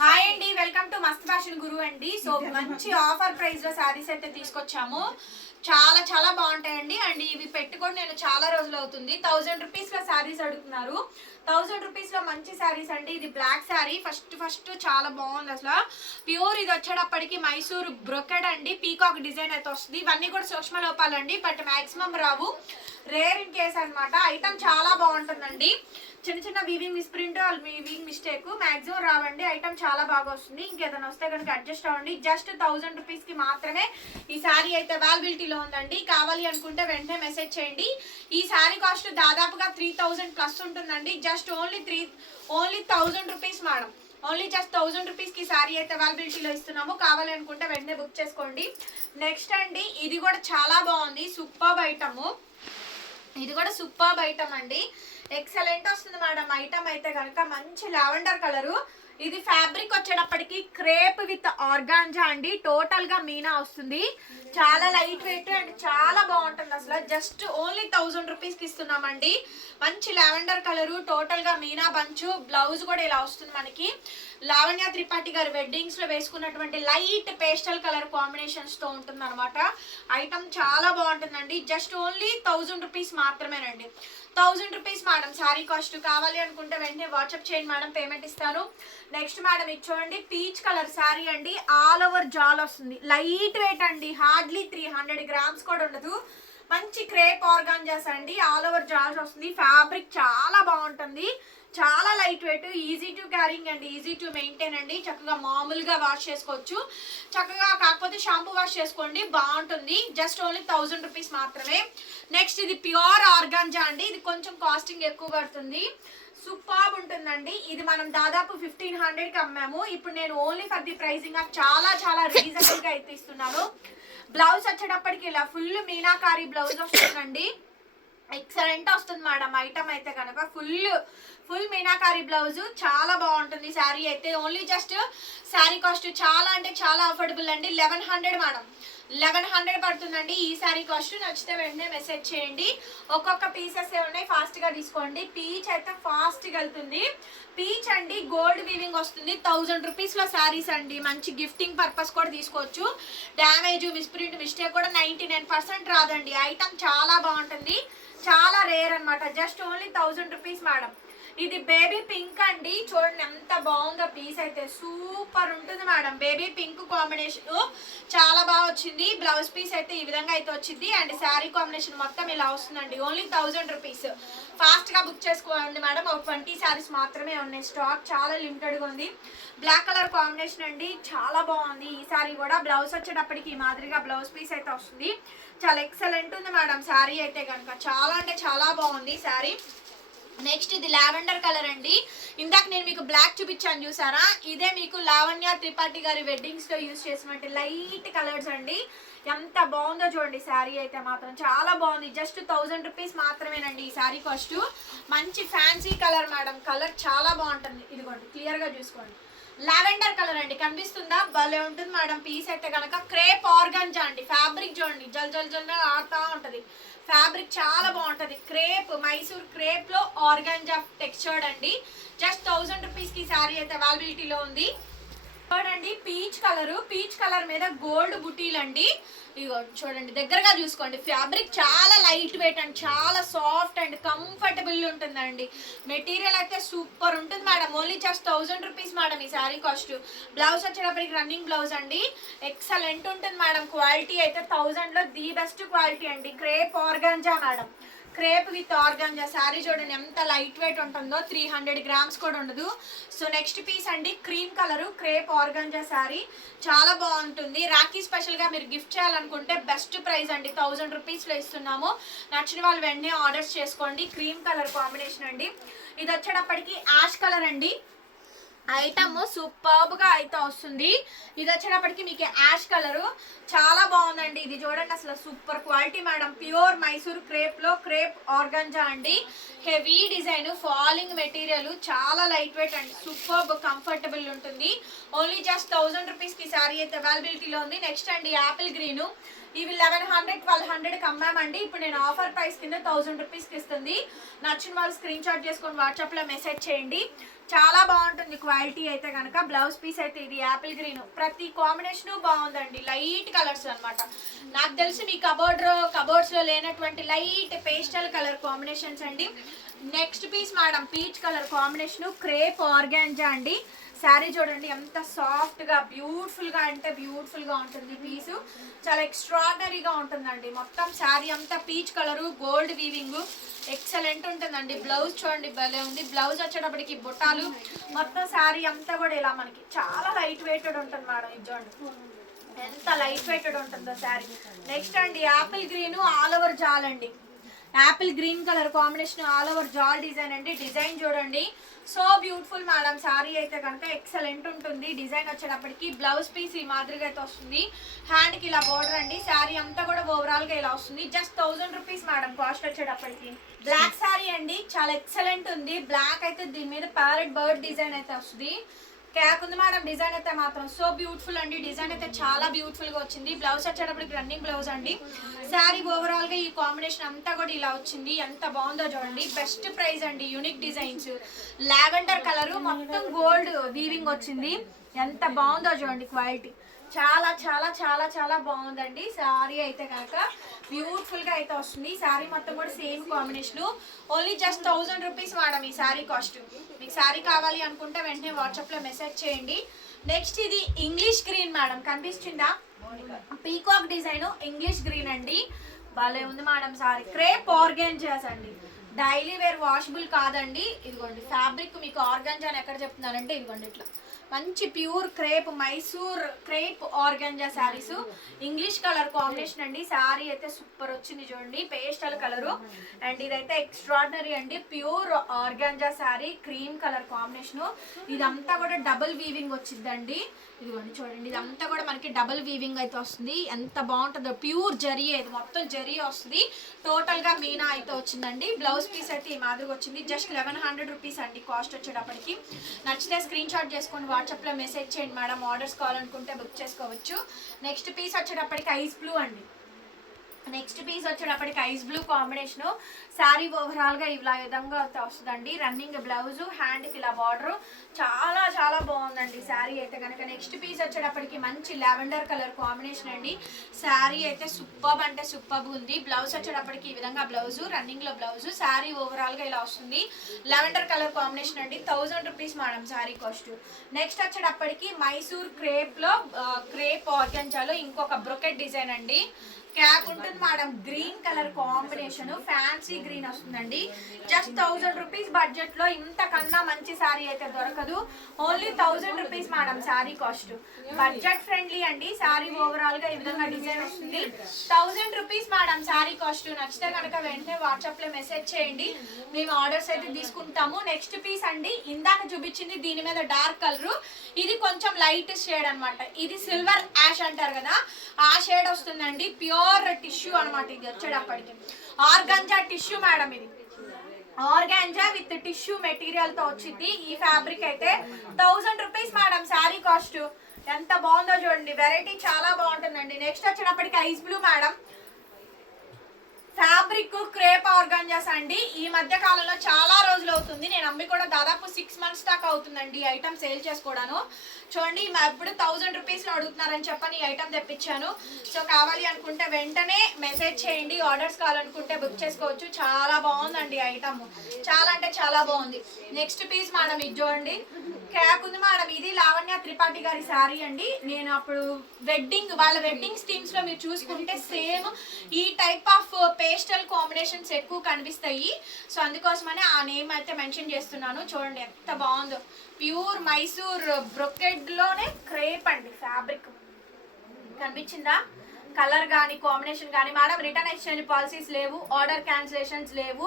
Hi అండి welcome to Mast fashion Guru అండి. So మంచి ఆఫర్ ప్రైస్లో సారీస్ అయితే తీసుకొచ్చాము. చాలా చాలా బాగుంటాయండి. అండ్ ఇవి పెట్టుకొని నేను చాలా రోజులు అవుతుంది. థౌజండ్ రూపీస్లో శారీస్ అడుగుతున్నారు. థౌజండ్ రూపీస్లో మంచి శారీస్ అండి. ఇది బ్లాక్ శారీ. ఫస్ట్ ఫస్ట్ చాలా బాగుంది అసలు. ప్యూర్ ఇది వచ్చేటప్పటికి మైసూర్ బ్రొకెడ్ అండి. పీకాక్ డిజైన్ అయితే వస్తుంది. ఇవన్నీ కూడా సూక్ష్మ లోపాలండి బట్ మాక్సిమం రావు. రేర్ ఇన్ కేస్ అనమాట ఐటమ్ చాలా బాగుంటుందండి. చిన్న చిన్న weaving misprint weaving mistake maximum రావండి. ఐటమ్ చాలా చాలా బాగా వస్తుంది. ఇంకేదైనా వస్తే కనుక అడ్జస్ట్ అవ్వండి. జస్ట్ థౌజండ్ రూపీస్కి మాత్రమే ఈ శారీ అయితే అవైలబిలిటీలో ఉందండి. కావాలి అనుకుంటే వెంటనే మెసేజ్ చేయండి. ఈ శారీ కాస్ట్ దాదాపుగా త్రీ థౌజండ్ ప్లస్ ఉంటుందండి. Just only three only thousand rupees madam only just thousand రూపీస్కి శారీ అయితే అవైలబిలిటీలో ఇస్తున్నాము. కావాలి అనుకుంటే వెంటనే బుక్ చేసుకోండి. నెక్స్ట్ అండి ఇది కూడా చాలా బాగుంది. సూపర్ ఐటము ఇది కూడా సూపర్ ఐటమ్ అండి. ఎక్సలెంట్ వస్తుంది మేడం ఐటమ్ అయితే కనుక మంచి లావెండర్ కలరు ఇది ఫ్యాబ్రిక్ వచ్చేటప్పటికి క్రేప్ విత్ ఆర్గాన్జా అండి. టోటల్గా మీనా వస్తుంది. చాలా లైట్ వెయిట్ అండ్ చాలా బాగుంటుంది అసలు. జస్ట్ ఓన్లీ థౌజండ్ రూపీస్కి ఇస్తున్నామండి మంచి లావెండర్ కలరు టోటల్గా మీనా బంచు. బ్లౌజ్ కూడా ఇలా వస్తుంది మనకి. లావణ్య త్రిపాఠి గారు వెడ్డింగ్స్లో వేసుకున్నటువంటి లైట్ పేస్టల్ కలర్ కాంబినేషన్స్తో ఉంటుంది అనమాట ఐటమ్ చాలా బాగుంటుందండి. జస్ట్ ఓన్లీ థౌజండ్ రూపీస్ మాత్రమేనండి. Thousand rupees madam sari cost కావాలి అనుకుంటే వెంటనే వాట్సాప్ చేయండి మేడం పేమెంట్ ఇస్తాను. నెక్స్ట్ మేడం ఇది చూడండి పీచ్ కలర్ శారీ అండి ఆల్ ఓవర్ జాల్ వస్తుంది. లైట్ వెయిట్ అండి హార్డ్లీ త్రీ హండ్రెడ్ గ్రామ్స్ కూడా ఉండదు. మంచి క్రేప్ ఆర్గాన్జాస్ అండి ఆల్ ఓవర్ జార్జ్ వస్తుంది. ఫ్యాబ్రిక్ చాలా బాగుంటుంది. చాలా light weight easy to carrying and easy to maintain అండి. చక్కగా మామూలుగా వాష్ చేసుకోవచ్చు. చక్కగా కాకపోతే షాంపూ వాష్ చేసుకోండి. బాగుంటుంది. జస్ట్ ఓన్లీ థౌజండ్ రూపీస్ మాత్రమే. నెక్స్ట్ ఇది ప్యూర్ ఆర్గాన్జా అండి. ఇది కొంచెం కాస్టింగ్ ఎక్కువ పడుతుంది. సూపర్ ఉంటుందండి. ఇది మనం దాదాపు ఫిఫ్టీన్ హండ్రెడ్కి అమ్మాము. ఇప్పుడు నేను ఓన్లీ ఫర్ ది ప్రైసింగ్ చాలా చాలా రీజనబుల్గా అయితే ఇస్తున్నాను. బ్లౌజ్ వచ్చేటప్పటికి ఇలా ఫుల్ మీనాకారి బ్లౌజ్ వస్తుందండి. ఎక్సలెంట్ వస్తుంది మేడం ఐటమ్ అయితే కనుక ఫుల్ ఫుల్ మీనాకారి బ్లౌజ్ చాలా బాగుంటుంది శారీ అయితే. ఓన్లీ జస్ట్ శారీ కాస్ట్ చాలా అంటే చాలా అఫోర్డబుల్ అండి. Eleven hundred madam eleven hundred పడుతుందండి ఈ శారీ కాస్ట్. నచ్చితే వెంటనే మెసేజ్ చేయండి. ఒక్కొక్క పీసెస్ ఉన్నాయి ఫాస్ట్గా తీసుకోండి. పీచ్ అయితే ఫాస్ట్గా వెళ్తుంది. పీచ్ అండి గోల్డ్ వీవింగ్ వస్తుంది. థౌజండ్ రూపీస్లో శారీస్ అండి. మంచి గిఫ్టింగ్ పర్పస్ కూడా తీసుకోవచ్చు. డ్యామేజ్ మిస్ప్రింట్ మిస్టేక్ కూడా నైన్టీ నైన్ పర్సెంట్ రాదండి. ఐటమ్ చాలా బాగుంటుంది. చాలా రేర్ అనమాట just only thousand rupees madam ఇది బేబీ పింక్ అండి. చూడండి ఎంత బాగుందో పీస్ అయితే. సూపర్ ఉంటుంది మేడం. Baby pink combination. చాలా బాగా వచ్చింది. బ్లౌజ్ పీస్ అయితే ఈ విధంగా అయితే వచ్చింది. అండ్ శారీ కాంబినేషన్ మొత్తం ఇలా వస్తుందండి. Only thousand rupees. ఫాస్ట్గా బుక్ చేసుకోండి మేడం. ఒక ట్వంటీ శారీస్ మాత్రమే ఉన్నాయి. స్టాక్ చాలా లిమిటెడ్గా ఉంది. బ్లాక్ కలర్ కాంబినేషన్ అండి. చాలా బాగుంది. ఈ శారీ కూడా బ్లౌజ్ వచ్చేటప్పటికి ఈ మాదిరిగా బ్లౌజ్ పీస్ అయితే వస్తుంది. చాలా ఎక్సలెంట్ ఉంది మేడం. శారీ అయితే కనుక. చాలా అంటే చాలా బాగుంది శారీ. నెక్స్ట్ ఇది లావెండర్ కలర్ అండి. ఇందాక నేను మీకు బ్లాక్ చూపించాను చూసారా? ఇదే మీకు లావణ్య త్రిపాఠి గారి వెడ్డింగ్స్లో యూజ్ చేసినట్టు లైట్ కలర్స్ అండి. ఎంత బాగుందో చూడండి శారీ అయితే మాత్రం. చాలా బాగుంది. జస్ట్ థౌజండ్ రూపీస్ మాత్రమేనండి ఈ శారీ కాస్ట్ మంచి ఫ్యాన్సీ కలర్ మేడం కలర్ చాలా బాగుంటుంది. ఇదిగోండి క్లియర్గా చూసుకోండి. లావెండర్ కలర్ అండి. కనిపిస్తుందా? భలే ఉంటుంది మేడం. పీస్ అయితే కనుక క్రేప్ ఆర్గంజా అండి. ఫ్యాబ్రిక్ చూడండి. జల్ జల్ జల్ ఆడుతూ ఉంటుంది. ఫ్యాబ్రిక్ చాలా బాగుంటుంది. క్రేప్ మైసూర్ క్రేప్లో ఆర్గాంజా టెక్స్చర్డ్ అండి. జస్ట్ థౌజండ్ రూపీస్కి శారీ అయితే అవైలబిలిటీలో ఉంది. చూడండి పీచ్ కలర్ పీచ్ కలర్ మీద గోల్డ్ బుటీలు అండి ఇగో చూడండి దగ్గరగా చూసుకోండి. ఫ్యాబ్రిక్ చాలా లైట్ వెయిట్ అండ్ చాలా సాఫ్ట్ అండ్ కంఫర్టబుల్ ఉంటుందండి. మెటీరియల్ అయితే సూపర్ ఉంటుంది madam only just thousand rupees madam ఈ శారీ కాస్ట్ బ్లౌజ్ వచ్చేటప్పటికి రన్నింగ్ బ్లౌజ్ అండి. ఎక్సలెంట్ ఉంటుంది మేడం క్వాలిటీ అయితే థౌజండ్లో ది బెస్ట్ క్వాలిటీ అండి. Crepe organza madam crepe with organza sari చూడండి ఎంత లైట్ వెయిట్ ఉంటుందో త్రీ హండ్రెడ్ గ్రామ్స్ కూడా ఉండదు. సో నెక్స్ట్ పీస్ అండి cream colour crepe organza sari. చాలా బాగుంటుంది. రాఖీ స్పెషల్గా మీరు గిఫ్ట్ చేయాలనుకుంటే బెస్ట్ ప్రైస్ అండి. థౌజండ్ రూపీస్లో ఇస్తున్నాము. నచ్చిన వాళ్ళు వెంటనే ఆర్డర్స్ చేసుకోండి. క్రీమ్ కలర్ కాంబినేషన్ అండి. ఇది వచ్చేటప్పటికి యాష్ కలర్ అండి. ఐటమ్ సూపర్బ్గా అయితే వస్తుంది. ఇది వచ్చేటప్పటికి మీకు యాష్ కలరు. చాలా బాగుందండి. ఇది చూడండి అసలు super quality madam pure Mysore క్రేప్లో crepe organza అండి. హెవీ డిజైన్ ఫాలింగ్ మెటీరియల్ చాలా లైట్ వెయిట్ అండి. సూపర్బ్ కంఫర్టబుల్ ఉంటుంది. ఓన్లీ జస్ట్ థౌసండ్ రూపీస్కి అయితే అవైలబిలిటీలో ఉంది. నెక్స్ట్ అండి యాపిల్ గ్రీన్ ఇవి లెవెన్ హండ్రెడ్ ట్వెల్వ్ హండ్రెడ్కి అమ్మామండి ఇప్పుడు నేను ఆఫర్ ప్రైస్ కింద థౌసండ్ రూపీస్కి ఇస్తుంది. నచ్చిన వాళ్ళు స్క్రీన్ షాట్ చేసుకొని వాట్సాప్లో మెసేజ్ చేయండి. చాలా బాగుంటుంది క్వాలిటీ అయితే కనుక. బ్లౌజ్ పీస్ అయితే ఇది యాపిల్ గ్రీన్. ప్రతి కాంబినేషన్ బాగుందండి. లైట్ కలర్స్ అన్నమాట. నాకు తెలిసి మీ కబోర్డ్ కబోర్డ్స్లో లేనటువంటి లైట్ పేస్టల్ కలర్ కాంబినేషన్స్ అండి. Next piece madam peach colour combination crepe organza అండి. శారీ చూడండి ఎంత సాఫ్ట్గా బ్యూటిఫుల్గా అంటే బ్యూటిఫుల్గా ఉంటుంది పీసు చాలా ఎక్స్ట్రాడనరీగా ఉంటుందండి. మొత్తం శారీ అంతా peach colour gold weaving excellent ఉంటుందండి. బ్లౌజ్ చూడండి భలే ఉంది. బ్లౌజ్ వచ్చేటప్పటికి బుట్టాలు మొత్తం శారీ అంతా కూడా ఇలా మనకి చాలా లైట్ వెయిటెడ్ ఉంటుంది మేడం. ఇది చూడండి. ఎంత లైట్ వెయిటెడ్ ఉంటుందో శారీ. నెక్స్ట్ అండి యాపిల్ గ్రీన్ ఆల్ ఓవర్ జాల్ అండి. Apple green colour combination all over జాల్ డిజైన్ అండి. డిజైన్ చూడండి. So beautiful madam. శారీ అయితే కనుక ఎక్సలెంట్ ఉంటుంది. డిజైన్ వచ్చేటప్పటికి బ్లౌజ్ పీస్ ఈ మాదిరిగా అయితే వస్తుంది. హ్యాండ్కి ఇలా బోర్డర్ అండి. శారీ అంతా కూడా ఓవరాల్గా ఇలా వస్తుంది. Just thousand rupees madam cost వచ్చేటప్పటికి. బ్లాక్ శారీ అండి. చాలా ఎక్సలెంట్ ఉంది. బ్లాక్ అయితే దీని మీద ప్యారెట్ బర్డ్ డిజైన్ అయితే వస్తుంది. క్యాప్ ఉంది మేడం డిజైన్ అయితే మాత్రం సో బ్యూటిఫుల్ అండి. డిజైన్ అయితే చాలా బ్యూటిఫుల్గా వచ్చింది. బ్లౌజ్ వచ్చేటప్పటికి రన్నింగ్ బ్లౌజ్ అండి. శారీ ఓవరాల్గా ఈ కాంబినేషన్ అంతా కూడా ఇలా వచ్చింది. ఎంత బాగుందో చూడండి. బెస్ట్ ప్రైస్ అండి. యూనిక్ డిజైన్స్ లావెండర్ కలర్ మొత్తం గోల్డ్ వీవింగ్ వచ్చింది. ఎంత బాగుందో చూడండి క్వాలిటీ చాలా చాలా చాలా చాలా బాగుందండి. శారీ అయితే కనుక బ్యూటిఫుల్గా అయితే వస్తుంది. శారీ మొత్తం కూడా same combination. Only just thousand rupees madam ఈ శారీ కాస్ట్. మీకు శారీ కావాలి అనుకుంటే వెంటనే వాట్సాప్లో మెసేజ్ చేయండి. నెక్స్ట్ ఇది ఇంగ్లీష్ గ్రీన్ మేడం. కనిపిస్తుందా? పీకాక్ డిజైన్ ఇంగ్లీష్ గ్రీన్ అండి. భలే ఉంది మేడం సారీ. క్రేప్ ఆర్గాన్జాస్ అండి. డైలీ వేర్ వాషబుల్ కాదండి. ఇదిగోండి ఫ్యాబ్రిక్ మీకు ఆర్గాన్జా అని ఎక్కడ చెప్తున్నానంటే ఇదిగోండి ఇట్లా. మంచి pure crepe Mysore crepe organza saris. English colour combination అండి. శారీ అయితే సూపర్ వచ్చింది చూడండి. Pastel colour. అండ్ ఇదైతే ఎక్స్ట్రాడినరీ అండి. Pure organza sari cream colour combination. ఇదంతా కూడా డబుల్ వీవింగ్ వచ్చిందండి ఇదిగోండి చూడండి. ఇదంతా కూడా మనకి డబుల్ వీవింగ్ అయితే వస్తుంది. ఎంత బాగుంటుందో. ప్యూర్ జరీ ఇది. మొత్తం జరీ వస్తుంది. టోటల్గా మీనా అయితే వచ్చిందండి. బ్లౌజ్ పీస్ అయితే ఈ మాదిరిగా వచ్చింది. జస్ట్ లెవెన్ హండ్రెడ్ రూపీస్ అండి కాస్ట్ వచ్చేటప్పటికి. నచ్చితే స్క్రీన్ షాట్ చేసుకొని వాట్సాప్లో మెసేజ్ చేయండి మేడం. ఆర్డర్స్ కావాలనుకుంటే బుక్ చేసుకోవచ్చు. నెక్స్ట్ పీస్ వచ్చేటప్పటికి ఐస్ బ్లూ అండి. నెక్స్ట్ పీస్ వచ్చేటప్పటికి ఐస్ బ్లూ కాంబినేషన్. శారీ ఓవరాల్గా ఇలా విధంగా వస్తుందండి. రన్నింగ్ బ్లౌజ్ హ్యాండ్ ఇలా బార్డర్. చాలా చాలా బాగుందండి శారీ అయితే కనుక. నెక్స్ట్ పీస్ వచ్చేటప్పటికి మంచి లావెండర్ కలర్ కాంబినేషన్ అండి. శారీ అయితే సూపర్ అంటే సూపర్ ఉంది. బ్లౌజ్ వచ్చేటప్పటికి ఈ విధంగా బ్లౌజ్ రన్నింగ్లో బ్లౌజ్ శారీ ఓవరాల్గా ఇలా వస్తుంది. లావెండర్ కలర్ కాంబినేషన్ అండి. Thousand rupees madam sari cost. Next వచ్చేటప్పటికి మైసూర్ క్రేప్లో క్రేప్ ఆర్గంజాలో ఇంకొక బ్రొకెట్ డిజైన్ అండి. క్యాప్ ఉంటుంది madam. Green colour combination. Fancy green వస్తుందండి. జస్ట్ థౌజండ్ రూపీస్ బడ్జెట్లో ఇంతకన్నా మంచి శారీ అయితే దొరకదు. Only thousand rupees madam sari cost. Budget friendly అండి. శారీ ఓవరాల్గా ఈ విధంగా డిజైన్ వస్తుంది. Thousand rupees madam sari cost. నచ్చితే కనుక వెంటనే వాట్సాప్లో మెసేజ్ చేయండి. మేము ఆర్డర్స్ అయితే తీసుకుంటాము. నెక్స్ట్ పీస్ అండి. ఇందాక చూపించింది దీని మీద డార్క్ కలర్. ఇది కొంచెం లైట్ షేడ్ అన్నమాట. ఇది సిల్వర్ యాష్ అంటారు కదా. ఆ షేడ్ వస్తుందండి. ప్యూర్ టిష్యూ అనమాట ఇది వచ్చేటప్పటికి. ఆర్గంజా టిష్యూ మేడం ఇది. ఆర్గాంజా విత్ టిష్యూ మెటీరియల్తో వచ్చింది. ఈ ఫ్యాబ్రిక్ అయితే thousand rupees madam sari cost. ఎంత బాగుందో చూడండి. వెరైటీ చాలా బాగుంటుందండి. నెక్స్ట్ వచ్చేటప్పటికి ice blue madam. Fabric crepe organzas అండి. ఈ మధ్య కాలంలో చాలా రోజులు అవుతుంది. నేను అమ్మి కూడా దాదాపు సిక్స్ మంత్స్ దాకా అవుతుందండి ఈ ఐటమ్ సేల్ చేసుకోవడాను. చూడండి మా ఇప్పుడు థౌజండ్ రూపీస్లో అడుగుతున్నారని చెప్పని ఈ ఐటమ్ తెప్పించాను. సో కావాలి అనుకుంటే వెంటనే మెసేజ్ చేయండి. ఆర్డర్స్ కావాలనుకుంటే బుక్ చేసుకోవచ్చు. చాలా బాగుందండి ఐటమ్ చాలా అంటే చాలా బాగుంది. నెక్స్ట్ పీస్ మేడం ఇది చూడండి. క్యాక్ ఉంది మేడం. ఇది లావణ్య త్రిపాఠి గారి శారీ అండి. నేను అప్పుడు వెడ్డింగ్ వాళ్ళ వెడ్డింగ్ స్టీమ్స్లో మీరు చూసుకుంటే సేమ్ ఈ టైప్ ఆఫ్ పేస్టల్ కాంబినేషన్స్ ఎక్కువ కనిపిస్తాయి. సో అందుకోసమనే ఆ నేమ్ అయితే మెన్షన్ చేస్తున్నాను. చూడండి ఎంత బాగుందో. ప్యూర్ మైసూర్ బ్రొకెడ్లోనే క్రేప్ అండి ఫ్యాబ్రిక్ కనిపించిందా? కలర్ కానీ కాంబినేషన్ కానీ మేడం రిటర్న్ ఎక్స్చేంజ్ పాలసీస్ లేవు ఆర్డర్ క్యాన్సిలేషన్స్ లేవు.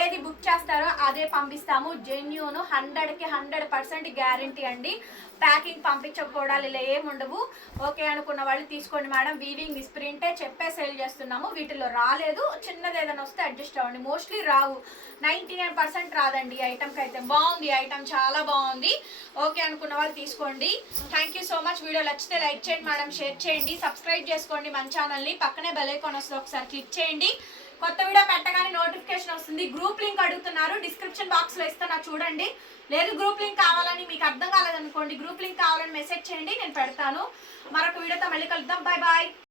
ఏది బుక్ చేస్తారో అదే పంపిస్తాము. జెన్యూన్ హండ్రెడ్కి హండ్రెడ్ పర్సెంట్ గ్యారంటీ అండి. ప్యాకింగ్ పంపించకపోవడాలు ఇలా ఏమి ఉండవు. ఓకే అనుకున్న వాళ్ళు తీసుకోండి మేడం. వీవింగ్ మిస్ప్రింటే చెప్పే సేల్ చేస్తున్నాము. వీటిలో రాలేదు. చిన్నది ఏదైనా వస్తే అడ్జస్ట్ అవ్వండి. మోస్ట్లీ రావు. నైంటీ నైన్ పర్సెంట్ రాదండి ఈ ఐటమ్కి అయితే. బాగుంది. ఈ ఐటమ్ చాలా బాగుంది. ఓకే అనుకున్న వాళ్ళు తీసుకోండి. Thank you so much video నచ్చితే లైక్ చేయండి మేడం. షేర్ చేయండి. సబ్స్క్రైబ్ చేసుకోండి. మన ఛానల్ని పక్కనే బెల్ ఐకాన్ వస్తుంది. ఒకసారి క్లిక్ చేయండి. కొత్త వీడియో పెట్టగానే నోటిఫికేషన్ వస్తుంది. గ్రూప్ లింక్ అడుగుతున్నారు. డిస్క్రిప్షన్ బాక్స్లో ఇస్తున్నా చూడండి. లేదు గ్రూప్ లింక్ కావాలని మీకు అర్థం కాలేదనుకోండి. గ్రూప్ లింక్ కావాలని మెసేజ్ చేయండి. నేను పెడతాను. మరొక వీడియోతో మళ్ళీ కలుద్దాం. Bye bye